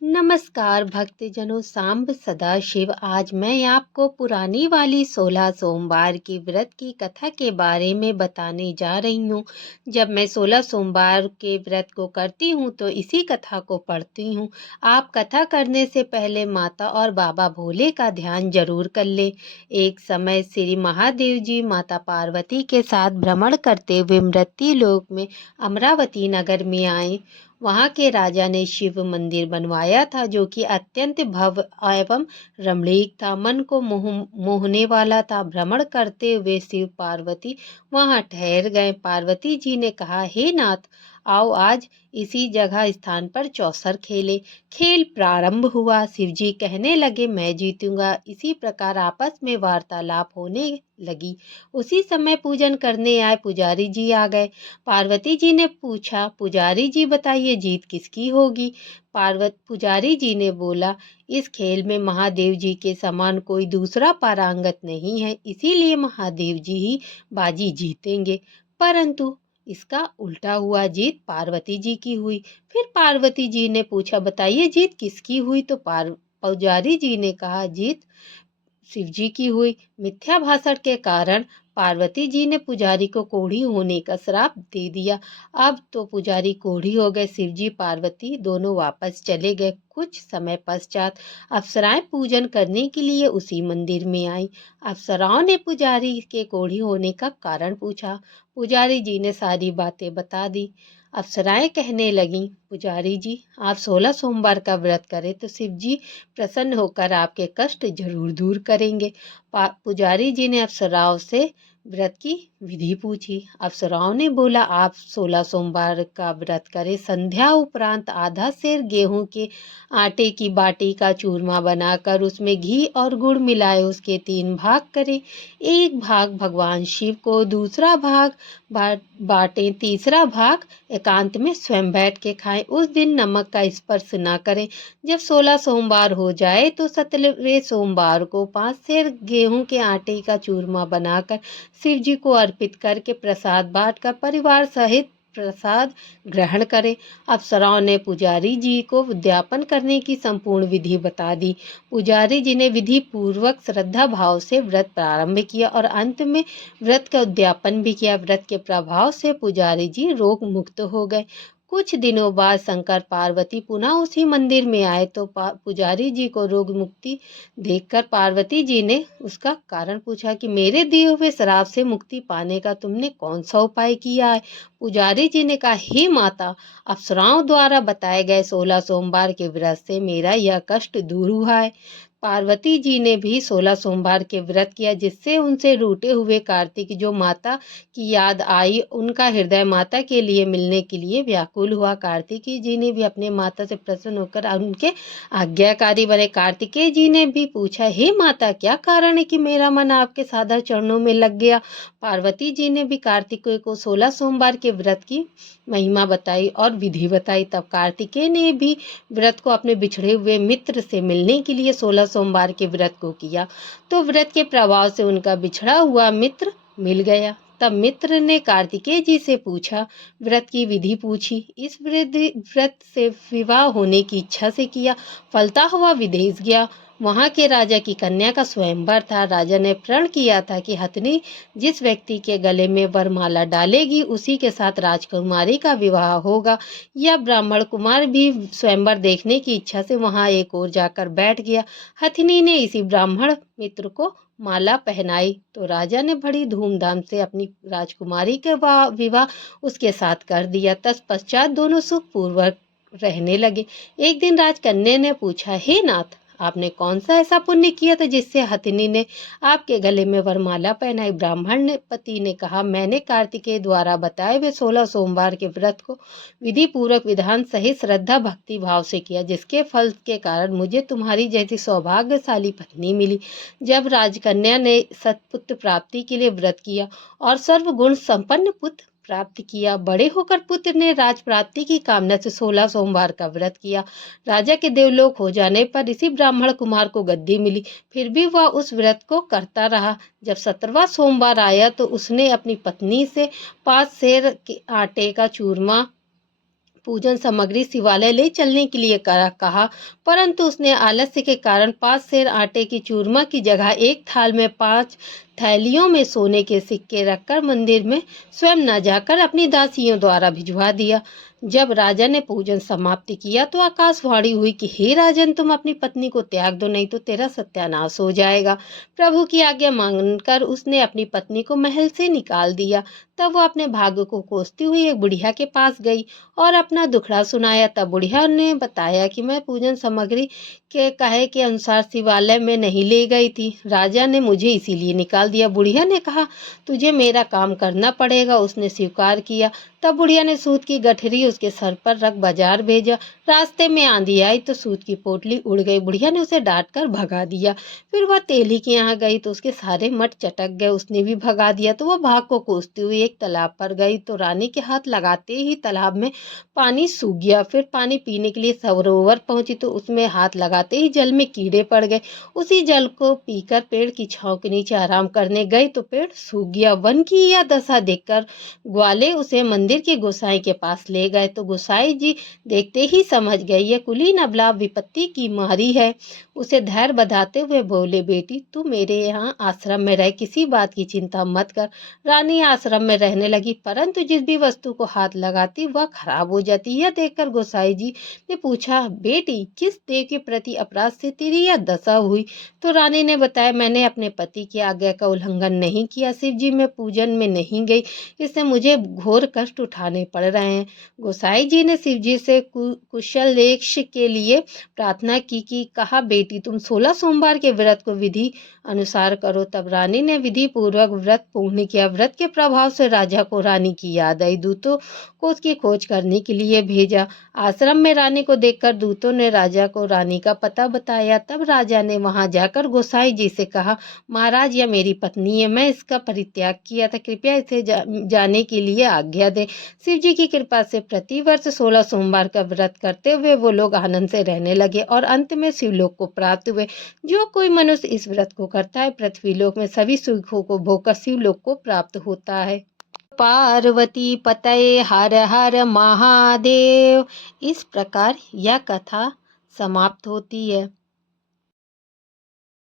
नमस्कार भक्तजनों, सांब सदाशिव। आज मैं आपको पुरानी वाली 16 सोमवार की व्रत की कथा के बारे में बताने जा रही हूँ। जब मैं 16 सोमवार के व्रत को करती हूँ तो इसी कथा को पढ़ती हूँ। आप कथा करने से पहले माता और बाबा भोले का ध्यान जरूर कर ले। एक समय श्री महादेव जी माता पार्वती के साथ भ्रमण करते हुए मृत्यु लोक में अमरावती नगर में आए। वहाँ के राजा ने शिव मंदिर बनवाया था जो कि अत्यंत भव्य एवं रमणीक था, मन को मोहने वाला था। भ्रमण करते हुए शिव पार्वती वहाँ ठहर गए। पार्वती जी ने कहा, हे नाथ, आओ आज इसी जगह स्थान पर चौसर खेले। खेल प्रारंभ हुआ। शिव जी कहने लगे, मैं जीतूंगा। इसी प्रकार आपस में वार्तालाप होने लगी। उसी समय पूजन करने आए पुजारी जी आ गए। पार्वती जी ने पूछा, पुजारी जी बताइए जीत किसकी होगी। पुजारी जी ने बोला, इस खेल में महादेव जी के समान कोई दूसरा पारंगत नहीं है, इसीलिए महादेव जी ही बाजी जीतेंगे। परंतु इसका उल्टा हुआ, जीत पार्वती जी की हुई। फिर पार्वती जी ने पूछा, बताइए जीत किसकी हुई। तो पुजारी जी ने कहा, जीत शिव जी की हुई। मिथ्या भाषण के कारण पार्वती जी ने पुजारी को कोढ़ी होने का श्राप दे दिया। अब तो पुजारी कोढ़ी हो गए। शिव जी पार्वती दोनों वापस चले गए। कुछ समय पश्चात अप्सराएं पूजन करने के लिए उसी मंदिर में आई। अप्सराओं ने पुजारी के कोढ़ी होने का कारण पूछा। पुजारी जी ने सारी बातें बता दी। अप्सराएं कहने लगीं, पुजारी जी आप 16 सोमवार का व्रत करें तो शिव जी प्रसन्न होकर आपके कष्ट जरूर दूर करेंगे। पुजारी जी ने अप्सराओं से व्रत की विधि पूछी। अप्सराओं ने बोला, आप 16 सोमवार का व्रत करें। संध्या उपरांत आधा सेर गेहूं के आटे की बाटी का चूरमा बनाकर उसमें घी और गुड़ मिलाए उसके 3 भाग करें। एक भाग भगवान शिव को, दूसरा भाग बाटें, तीसरा भाग एकांत में स्वयं बैठ के खाएं। उस दिन नमक का स्पर्श न करें। जब 16 सोमवार हो जाए तो 17वें सोमवार को 5 सेर गेहूं के आटे का चूरमा बनाकर शिव जी को अर्पित करके प्रसाद बांटकर परिवार सहित प्रसाद ग्रहण करें। अप्सराओं ने पुजारी जी को उद्यापन करने की संपूर्ण विधि बता दी। पुजारी जी ने विधि पूर्वक श्रद्धा भाव से व्रत प्रारंभ किया और अंत में व्रत का उद्यापन भी किया। व्रत के प्रभाव से पुजारी जी रोग मुक्त हो गए। कुछ दिनों बाद शंकर पार्वती पुनः उसी मंदिर में आए तो पुजारी जी को रोग मुक्ति देखकर पार्वती जी ने उसका कारण पूछा कि मेरे दिए हुए श्राप से मुक्ति पाने का तुमने कौन सा उपाय किया है। पुजारी जी ने कहा, हे माता, अप्सराओं द्वारा बताए गए 16 सोमवार के व्रत से मेरा यह कष्ट दूर हुआ है। पार्वती जी ने भी 16 सोमवार के व्रत किया, जिससे उनसे रूठे हुए कार्तिक जो माता की याद आई, उनका हृदय माता के लिए मिलने के लिए व्याकुल हुआ। कार्तिकेय जी ने भी अपने माता से प्रसन्न होकर उनके आज्ञाकारी बने। कार्तिकेय जी ने भी पूछा, हे माता, क्या कारण है कि मेरा मन आपके सादर चरणों में लग गया। पार्वती जी ने भी कार्तिकेय को 16 सोमवार के व्रत की महिमा बताई और विधि बताई। तब कार्तिकेय ने भी व्रत को अपने बिछड़े हुए मित्र से मिलने के लिए 16 सोमवार के व्रत को किया, तो व्रत के प्रभाव से उनका बिछड़ा हुआ मित्र मिल गया। तब मित्र ने कार्तिकेय जी से पूछा, व्रत की विधि पूछी। इस व्रत से विवाह होने की इच्छा से किया। फलता हुआ विदेश गया। वहां के राजा की कन्या का स्वयंवर था। राजा ने प्रण किया था कि हथनी जिस व्यक्ति के गले में वरमाला डालेगी उसी के साथ राजकुमारी का विवाह होगा। यह ब्राह्मण कुमार भी स्वयंवर देखने की इच्छा से वहां एक ओर जाकर बैठ गया। हथिनी ने इसी ब्राह्मण मित्र को माला पहनाई तो राजा ने बड़ी धूमधाम से अपनी राजकुमारी के विवाह उसके साथ कर दिया। तत्पश्चात दोनों सुखपूर्वक रहने लगे। एक दिन राजकन्या ने पूछा, हे नाथ, आपने कौन सा ऐसा पुण्य किया था जिससे हथिनी ने आपके गले में वरमाला पहनाई। ब्राह्मण ने पति ने कहा, मैंने कार्तिकेय द्वारा बताए हुए 16 सोमवार के व्रत को विधि पूर्वक विधान सहित श्रद्धा भक्ति भाव से किया, जिसके फल के कारण मुझे तुम्हारी जैसी सौभाग्यशाली पत्नी मिली। जब राजकन्या ने सत्पुत्र प्राप्ति के लिए व्रत किया और सर्वगुण संपन्न पुत्र प्राप्त किया, बड़े होकर पुत्र ने राज प्राप्ति की कामना से 16 सोमवार का व्रत किया। राजा के देवलोक हो जाने पर इसी ब्राह्मण कुमार को गद्दी मिली, फिर भी वह उस व्रत को करता रहा। जब 17वां सोमवार आया तो उसने अपनी पत्नी से 5 सेर के आटे का चूरमा पूजन सामग्री शिवालय ले चलने के लिए कहा, परंतु उसने आलस्य के कारण 5 सेर आटे की चूरमा की जगह एक थाल में 5 थैलियों में सोने के सिक्के रखकर मंदिर में स्वयं न जाकर अपनी दासियों द्वारा भिजवा दिया। जब राजा ने पूजन समाप्ति किया तो आकाशवाणी हुई कि हे राजन, तुम अपनी पत्नी को त्याग दो, नहीं तो तेरा सत्यानाश हो जाएगा। प्रभु की आज्ञा मानकर उसने अपनी पत्नी को महल से निकाल दिया। तब वो अपने भाग्य को कोसती हुई एक बुढ़िया के पास गई और अपना दुखड़ा सुनाया। तब बुढ़िया ने बताया कि मैं पूजन सामग्री के कहे के अनुसार शिवालय में नहीं ले गई थी, राजा ने मुझे इसीलिए निकाल दिया। बुढ़िया ने कहा, तुझे मेरा काम करना पड़ेगा। उसने स्वीकार किया। तब बुढ़िया ने सूत की गठरी उसके सर पर रख बाजार भेजा। रास्ते में आंधी आई तो सूत की पोटली उड़ गई। बुढ़िया ने उसे डांट कर भगा दिया। फिर वह तेली के यहाँ गई तो उसके सारे मट चटक गए, उसने भी भगा दिया। तो वह भाग को कोसती हुई एक तालाब पर गई तो रानी के हाथ लगाते ही तालाब में पानी सूख गया। फिर पानी पीने के लिए सरोवर पहुंची तो उसमें हाथ लगाते ही जल में कीड़े पड़ गए। उसी जल को पीकर पेड़ की छांव के नीचे आराम करने गई तो पेड़ सूख गया। वन की यह दशा देखकर ग्वाले उसे मंदिर के गोसाई के पास ले गए तो गोसाई जी देखते ही समझ गए ये कुलीन अबला विपत्ति की मारी है। उसे धैर्य बधाते हुए बोले, बेटी तू मेरे यहाँ आश्रम में रह, किसी बात की चिंता मत कर। रानी आश्रम में रहने लगी, परंतु जिस भी वस्तु को हाथ लगाती वह खराब हो जाती। यह देखकर गोसाई जी ने पूछा, बेटी किस देव के प्रति अपराध से तेरी यह दशा हुई? तो रानी ने बताया, मैंने अपने पति की आज्ञा का उल्लंघन नहीं किया, शिव जी में पूजन में नहीं गई, इससे मुझे घोर कष्ट उठाने पड़ रहे हैं। गोसाई जी ने शिव जी से कुशलेक्ष के लिए प्रार्थना की कि कहा, बेटी तुम 16 सोमवार के व्रत को विधि अनुसार करो। तब रानी ने विधि पूर्वक व्रत पूर्ण किया। व्रत के प्रभाव से राजा को रानी की याद आई। दूतों को उसकी खोज करने के लिए भेजा। आश्रम में रानी को देखकर दूतों ने राजा को रानी का पता बताया। तब राजा ने वहां जाकर गोसाई जी से कहा, महाराज यह मेरी पत्नी है, मैं इसका परित्याग किया था, कृपया इसे जाने के लिए आज्ञा दे। शिव जी की कृपा से प्रतिवर्ष 16 सोमवार का व्रत करते हुए वो लोग आनंद से रहने लगे और अंत में शिवलोक को प्राप्त हुए। जो कोई मनुष्य इस व्रत को करता है पृथ्वीलोक में सभी सुखों को भोगकर शिवलोक को प्राप्त होता है। पार्वती पतये हर हर महादेव। इस प्रकार यह कथा समाप्त होती है।